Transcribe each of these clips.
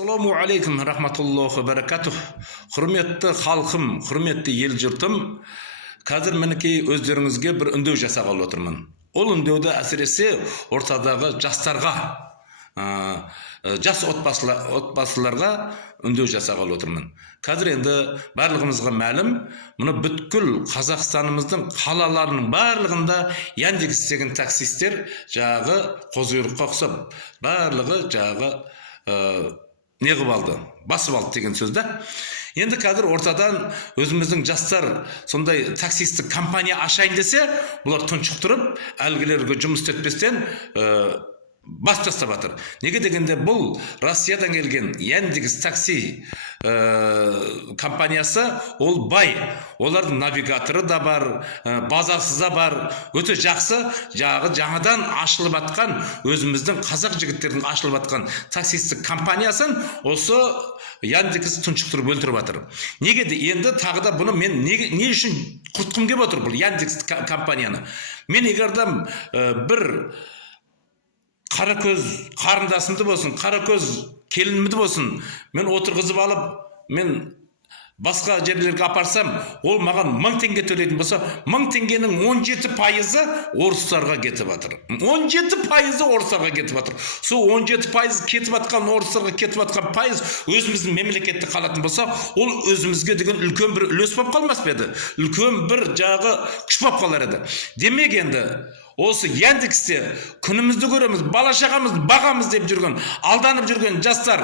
Assalamu alaikum rahmatullohi barakatuh. Hurmatli xalqim, hurmatli ел jurtim. Қазір мінекей өздеріңізге бір үндеу жасағалы отырмын. Ол үндеуді әсіресе ортадағы жастарға, жас отбасыларға үндеу жасағалы отырмын. Қазір енді барлығымызға мәлім, мұны бүткіл Қазақстанымыздың қалаларының барлығында Яндекс деген таксистер жағы қозыйрыққа ұқсап, барлығы жағы не қылып алды, басып алды деген сөз да. Енді қазір ортадан өзіміздің жастар сондай таксистік компания ашайын десе, бұлар тұншықтырып, әлгілерге жұмыс істетпестен бас тастап жатыр. Неге дегенде бұл Россиядан келген Яндекс такси компаниясы ол бай. Олардың навигаторы да бар, базасы да бар. Өте жақсы, жаңадан ашылып жатқан өзіміздің қазақ жігіттердің ашылып жатқан таксистік компаниясын осы Яндекс тұншықтырып өлтіріп жатыр. Неге де енді тағы да бұны мен не үшін құртқым келіп отыр бұл Яндекс компанияны? Мен егердем бір қара көз қарындасымды болсын, қара көз келінімді болсын, мен отырғызып алып, мен басқа жерлерге апарсам, ол маған 1000 теңге төлейтін болса, 1000 теңгенің 17% орыстарға кетіп жатыр. 17% орыстарға кетіп жатыр. Сол 17% кетіп жатқан орыстарға кетіп жатқан пайыз өзіміздің мемлекетте қалатын болса, ол өзімізге деген үлкен бір үлес болып қалмас па еді? Үлкен бір жағы күш болып қалар еді. Демек енді осы Яндексте күнімізді көреміз, бала шағамыз бағамыз деп жүрген, алданып жүрген жастар,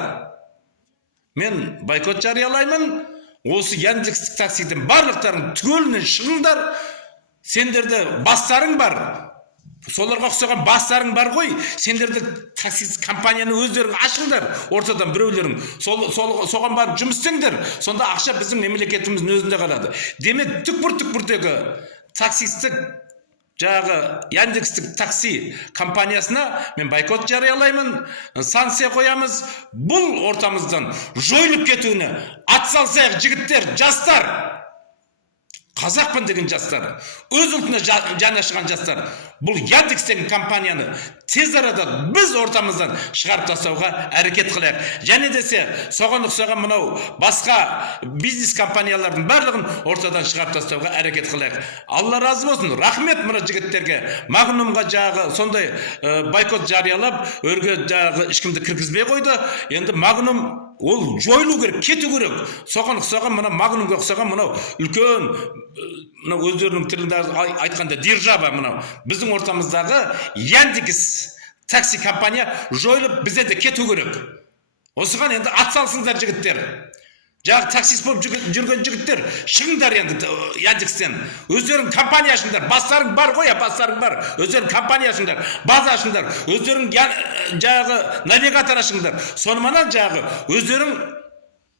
мен бойкот жариялаймын. Осы Яндекс таксиден барлықтарың түгелінен шығыңдар. Сендерде бастарың бар. Соларға ұқсаған бастарың бар ғой. Сендерде такси компанияны өздерің ашыңдар. Ортадан біреулерің соған барып жұмыс істеңдер. Сонда ақша біздің мемлекетіміздің өзінде қалады. Демек түкпір-түкпірдегі таксистік жағы Яндекстік такси компаниясына мен бойкот жариялаймын, санкция қоямыз. Бұл ортамыздан жойылып кетуіне атсалсайық жігіттер, жастар, қазақпын деген жастар, өз ұлтына жаны ашыған жастар. Бұл Яндекс деген компанияны тез арада біз ортамыздан шығарып тастауға әрекет қылайық. Және десе, соған ұқсаған мынау басқа бизнес компаниялардың барлығын ортадан шығарып тастауға әрекет қылайық. Алла разы болсын. Рахмет мына жігіттерге. Магнумға жағы сондай бойкот жариялап, өрге жағы ешкімді кіргізбей қойды. Енді Магнум ол жойылу керек, кету керек. Соған ұқсаған мына Магнумға ұқсаған мынау үлкен өздерінің тілінде айтқанда держава мынау біздің ортамыздағы Яндекс такси компания жойылып бізде де кету керек. Осыған енді атсалсыңдар жігіттер. Жағы таксист болып жүрген жігіттер, шығыңдар енді Яндекстен. Өздерің компания ашыңдар. Бастарың бар ғой, бастарың бар. Өздерің компания ашыңдар, база ашыңдар. Өздерің жағы навигатор ашыңдар. Сонымен жағы өздерің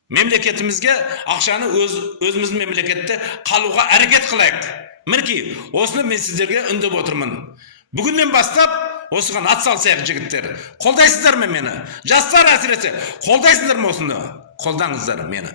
мемлекетімізге ақшаны өзіміздің мемлекетте қалуға әрекет қылайық. Мінекей, осыны мен сіздерге үндеп отырмын. Бүгіннен бастап осыған атсалсайық жігіттер. Қолдайсыздар ма мені? Жастар әсіресе қолдайсыздар ма осыны? Қолдаңыздар мені.